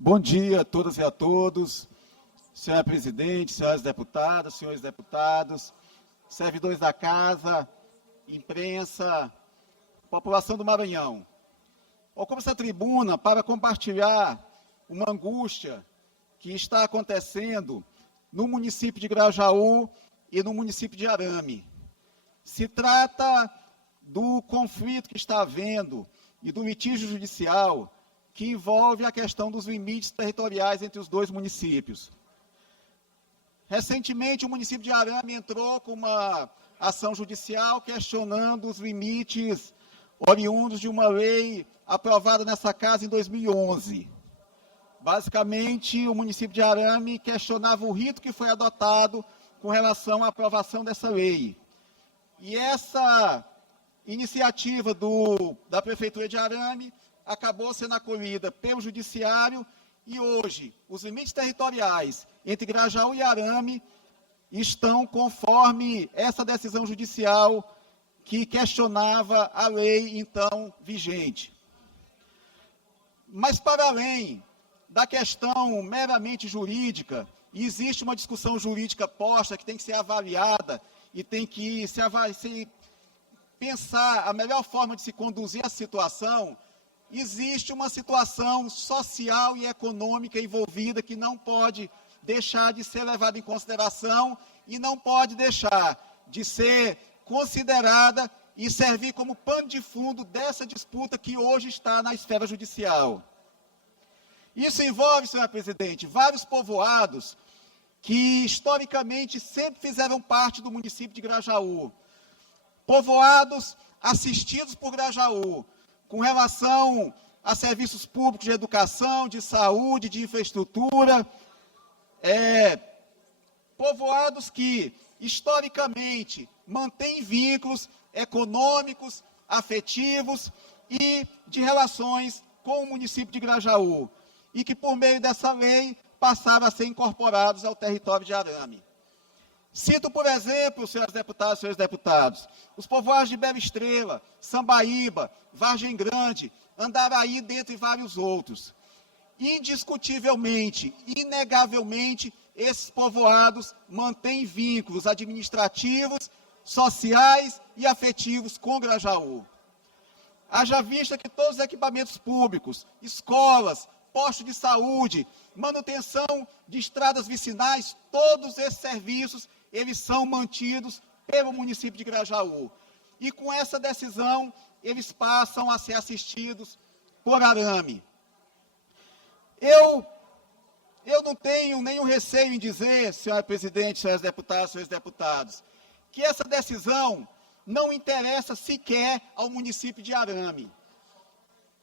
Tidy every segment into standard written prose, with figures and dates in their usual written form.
Bom dia a todas e a todos, senhora presidente, senhoras deputadas, senhores deputados, servidores da casa, imprensa, população do Maranhão. Ocupo essa tribuna para compartilhar uma angústia que está acontecendo no município de Grajaú e no município de Arame. Se trata do conflito que está havendo e do litígio judicial que envolve a questão dos limites territoriais entre os dois municípios. Recentemente, o município de Arame entrou com uma ação judicial questionando os limites oriundos de uma lei aprovada nessa casa em 2011. Basicamente, o município de Arame questionava o rito que foi adotado com relação à aprovação dessa lei. E essa iniciativa da Prefeitura de Arame acabou sendo acolhida pelo Judiciário e hoje os limites territoriais entre Grajaú e Arame estão conforme essa decisão judicial que questionava a lei então vigente. Mas para além da questão meramente jurídica, existe uma discussão jurídica posta que tem que ser avaliada e tem que se pensar a melhor forma de se conduzir a situação. Existe uma situação social e econômica envolvida que não pode deixar de ser levada em consideração e não pode deixar de ser considerada e servir como pano de fundo dessa disputa que hoje está na esfera judicial. Isso envolve, senhora presidente, vários povoados que historicamente sempre fizeram parte do município de Grajaú. Povoados assistidos por Grajaú, com relação a serviços públicos de educação, de saúde, de infraestrutura, povoados que, historicamente, mantêm vínculos econômicos, afetivos e de relações com o município de Grajaú, e que, por meio dessa lei, passaram a ser incorporados ao território de Arame. Cito, por exemplo, senhoras deputadas e senhores deputados, os povoados de Bela Estrela, Sambaíba, Vargem Grande, Andaraí, dentre vários outros. Indiscutivelmente, inegavelmente, esses povoados mantêm vínculos administrativos, sociais e afetivos com Grajaú. Haja vista que todos os equipamentos públicos, escolas, postos de saúde, manutenção de estradas vicinais, todos esses serviços, eles são mantidos pelo município de Grajaú. E com essa decisão, eles passam a ser assistidos por Arame. Eu não tenho nenhum receio em dizer, senhora presidente, senhoras deputadas, senhores deputados, que essa decisão não interessa sequer ao município de Arame.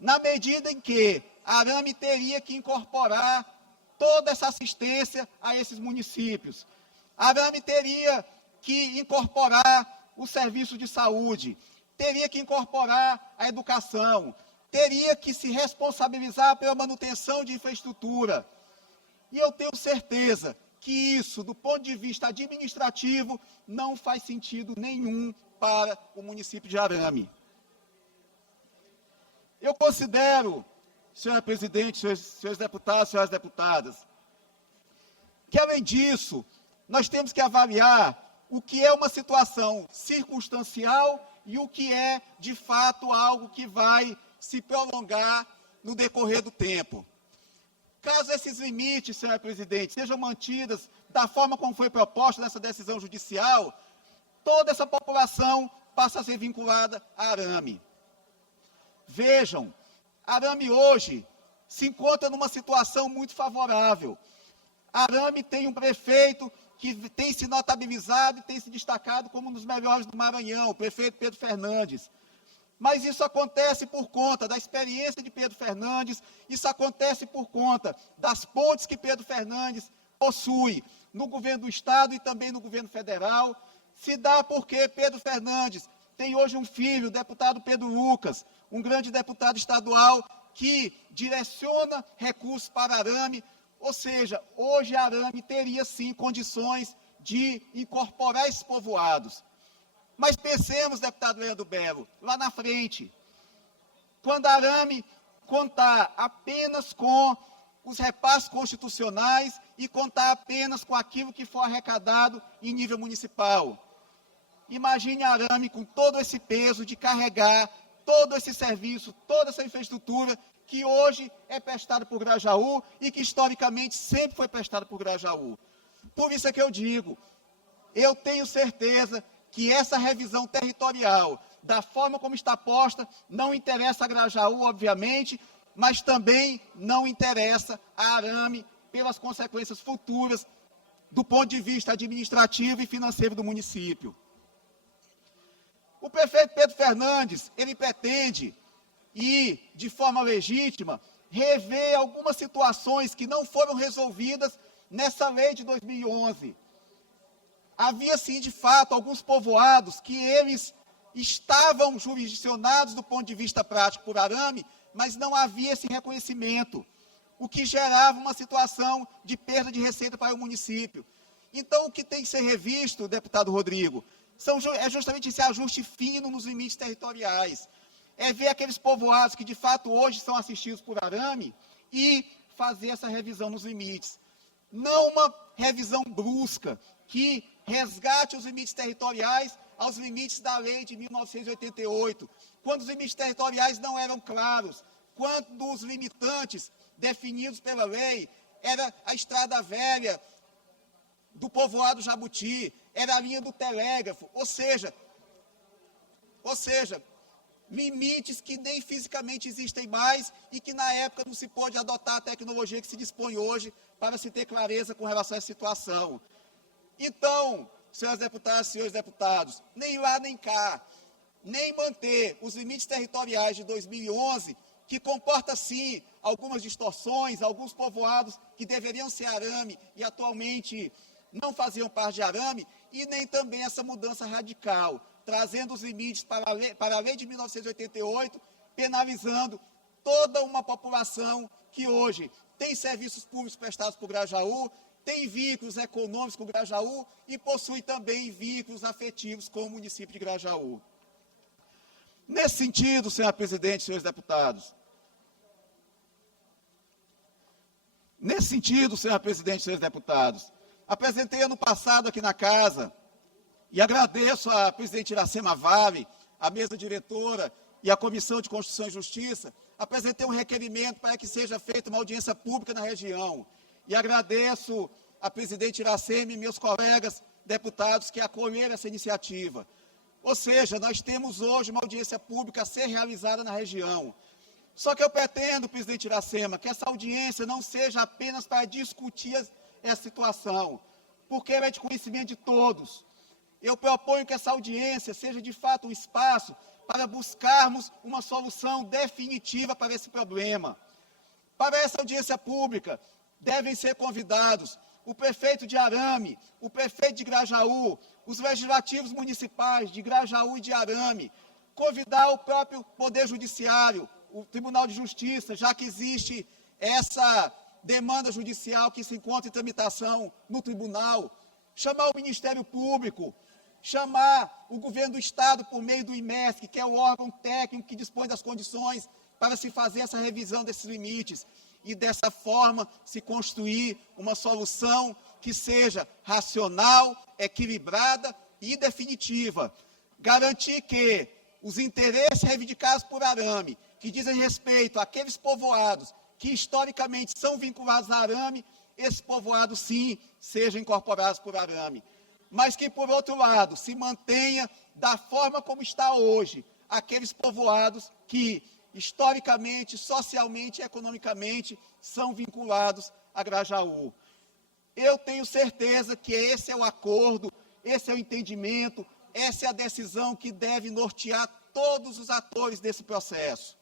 Na medida em que Arame teria que incorporar toda essa assistência a esses municípios. Arame teria que incorporar o serviço de saúde, teria que incorporar a educação, teria que se responsabilizar pela manutenção de infraestrutura. E eu tenho certeza que isso, do ponto de vista administrativo, não faz sentido nenhum para o município de Arame. Eu considero, senhora presidente, senhores deputados, senhoras deputadas, que além disso, nós temos que avaliar o que é uma situação circunstancial e o que é, de fato, algo que vai se prolongar no decorrer do tempo. Caso esses limites, senhora presidente, sejam mantidos da forma como foi proposta nessa decisão judicial, toda essa população passa a ser vinculada a Arame. Vejam, Arame hoje se encontra numa situação muito favorável. Arame tem um prefeito que tem se notabilizado e tem se destacado como um dos melhores do Maranhão, o prefeito Pedro Fernandes. Mas isso acontece por conta da experiência de Pedro Fernandes, isso acontece por conta das pontes que Pedro Fernandes possui no governo do Estado e também no governo federal. Se dá porque Pedro Fernandes tem hoje um filho, o deputado Pedro Lucas, um grande deputado estadual que direciona recursos para Arame, ou seja, hoje Arame teria sim condições de incorporar esses povoados. Mas pensemos, deputado Leandro Belo, lá na frente, quando Arame contar apenas com os repasses constitucionais e contar apenas com aquilo que for arrecadado em nível municipal. Imagine a Arame com todo esse peso de carregar todo esse serviço, toda essa infraestrutura que hoje é prestada por Grajaú e que historicamente sempre foi prestada por Grajaú. Por isso é que eu digo, eu tenho certeza que essa revisão territorial, da forma como está posta, não interessa a Grajaú, obviamente, mas também não interessa a Arame pelas consequências futuras do ponto de vista administrativo e financeiro do município. O prefeito Pedro Fernandes, ele pretende, e de forma legítima, rever algumas situações que não foram resolvidas nessa lei de 2011. Havia, sim, de fato, alguns povoados que eles estavam jurisdicionados do ponto de vista prático por Arame, mas não havia esse reconhecimento, o que gerava uma situação de perda de receita para o município. Então, o que tem que ser revisto, deputado Rodrigo, é justamente esse ajuste fino nos limites territoriais. É ver aqueles povoados que, de fato, hoje são assistidos por Arame e fazer essa revisão nos limites. Não uma revisão brusca, que resgate os limites territoriais aos limites da lei de 1988, quando os limites territoriais não eram claros, quando os limitantes definidos pela lei era a Estrada Velha do povoado Jabuti, era a linha do telégrafo, ou seja, limites que nem fisicamente existem mais e que na época não se pôde adotar a tecnologia que se dispõe hoje para se ter clareza com relação a essa situação. Então, senhoras deputadas e senhores deputados, nem lá nem cá, nem manter os limites territoriais de 2011, que comporta sim algumas distorções, alguns povoados que deveriam ser Arame e atualmente não faziam parte de Arame, e nem também essa mudança radical, trazendo os limites para a lei de 1988, penalizando toda uma população que hoje tem serviços públicos prestados por Grajaú, tem vínculos econômicos com Grajaú e possui também vínculos afetivos com o município de Grajaú. Nesse sentido, senhor presidente, senhores deputados, apresentei ano passado aqui na casa, e agradeço à presidente Iracema Vale, à mesa diretora e à Comissão de Constituição e Justiça, apresentei um requerimento para que seja feita uma audiência pública na região. E agradeço à presidente Iracema e meus colegas deputados que acolheram essa iniciativa. Ou seja, nós temos hoje uma audiência pública a ser realizada na região. Só que eu pretendo, presidente Iracema, que essa audiência não seja apenas para discutir essa situação, porque ela é de conhecimento de todos. Eu proponho que essa audiência seja, de fato, um espaço para buscarmos uma solução definitiva para esse problema. Para essa audiência pública, devem ser convidados o prefeito de Arame, o prefeito de Grajaú, os legislativos municipais de Grajaú e de Arame, convidar o próprio Poder Judiciário, o Tribunal de Justiça, já que existe essa demanda judicial que se encontra em tramitação no tribunal, chamar o Ministério Público, chamar o governo do Estado por meio do IMESC, que é o órgão técnico que dispõe das condições para se fazer essa revisão desses limites e, dessa forma, se construir uma solução que seja racional, equilibrada e definitiva. Garantir que os interesses reivindicados por Arame, que dizem respeito àqueles povoados que historicamente são vinculados a Arame, esses povoados, sim, sejam incorporados por Arame. Mas que, por outro lado, se mantenha da forma como está hoje, aqueles povoados que, historicamente, socialmente e economicamente, são vinculados a Grajaú. Eu tenho certeza que esse é o acordo, esse é o entendimento, essa é a decisão que deve nortear todos os atores desse processo.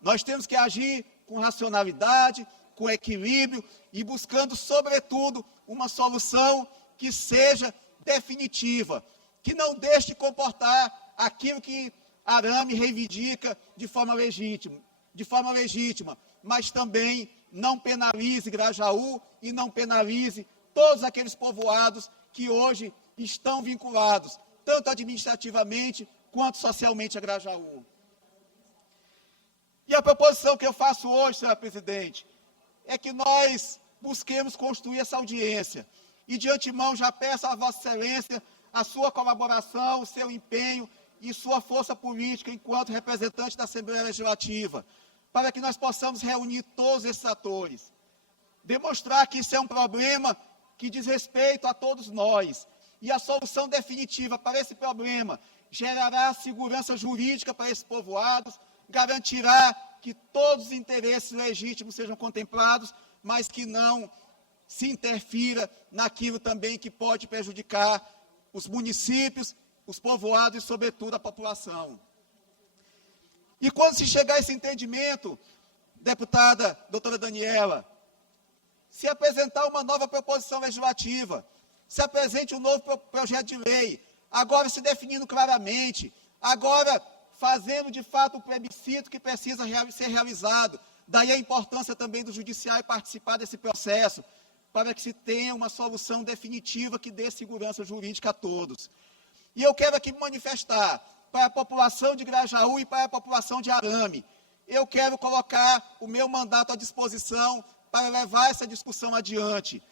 Nós temos que agir com racionalidade, com equilíbrio e buscando, sobretudo, uma solução que seja definitiva, que não deixe de comportar aquilo que Arame reivindica de forma legítima, mas também não penalize Grajaú e não penalize todos aqueles povoados que hoje estão vinculados, tanto administrativamente quanto socialmente a Grajaú. E a proposição que eu faço hoje, senhora presidente, é que nós busquemos construir essa audiência. E de antemão já peço a Vossa Excelência a sua colaboração, o seu empenho e sua força política enquanto representante da Assembleia Legislativa, para que nós possamos reunir todos esses atores, demonstrar que isso é um problema que diz respeito a todos nós, e a solução definitiva para esse problema gerará segurança jurídica para esses povoados, garantirá que todos os interesses legítimos sejam contemplados, mas que não se interfira naquilo também que pode prejudicar os municípios, os povoados e, sobretudo, a população. E quando se chegar a esse entendimento, deputada doutora Daniela, se apresentar uma nova proposição legislativa, se apresente um novo projeto de lei, agora se definindo claramente, agora fazendo de fato o plebiscito que precisa ser realizado. Daí a importância também do judiciário participar desse processo, para que se tenha uma solução definitiva que dê segurança jurídica a todos. E eu quero aqui me manifestar para a população de Grajaú e para a população de Arame. Eu quero colocar o meu mandato à disposição para levar essa discussão adiante,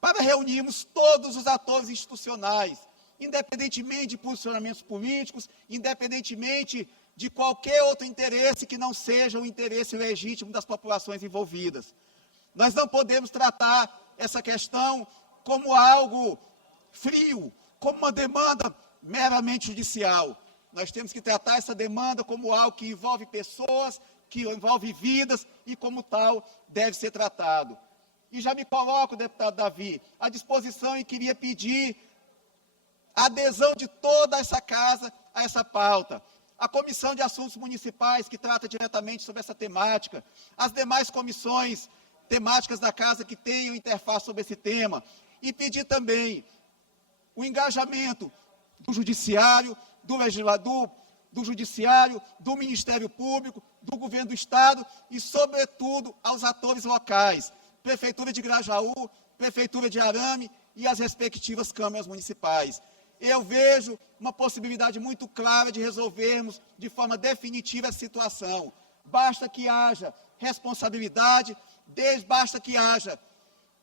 para reunirmos todos os atores institucionais, independentemente de posicionamentos políticos, independentemente de qualquer outro interesse que não seja o interesse legítimo das populações envolvidas. Nós não podemos tratar essa questão como algo frio, como uma demanda meramente judicial. Nós temos que tratar essa demanda como algo que envolve pessoas, que envolve vidas e, como tal, deve ser tratado. E já me coloco, deputado Davi, à disposição e queria pedir a adesão de toda essa casa a essa pauta. A Comissão de Assuntos Municipais, que trata diretamente sobre essa temática, as demais comissões temáticas da casa que tenham interface sobre esse tema, e pedir também o engajamento do Judiciário, do Legislador, do Judiciário, do Ministério Público, do Governo do Estado e, sobretudo, aos atores locais, Prefeitura de Grajaú, Prefeitura de Arame e as respectivas câmaras municipais. Eu vejo uma possibilidade muito clara de resolvermos de forma definitiva essa situação. Basta que haja responsabilidade, basta que haja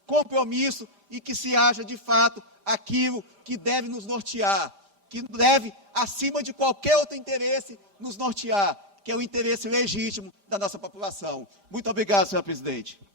compromisso e que se haja, de fato, aquilo que deve nos nortear, que deve, acima de qualquer outro interesse, nos nortear, que é o interesse legítimo da nossa população. Muito obrigado, senhor presidente.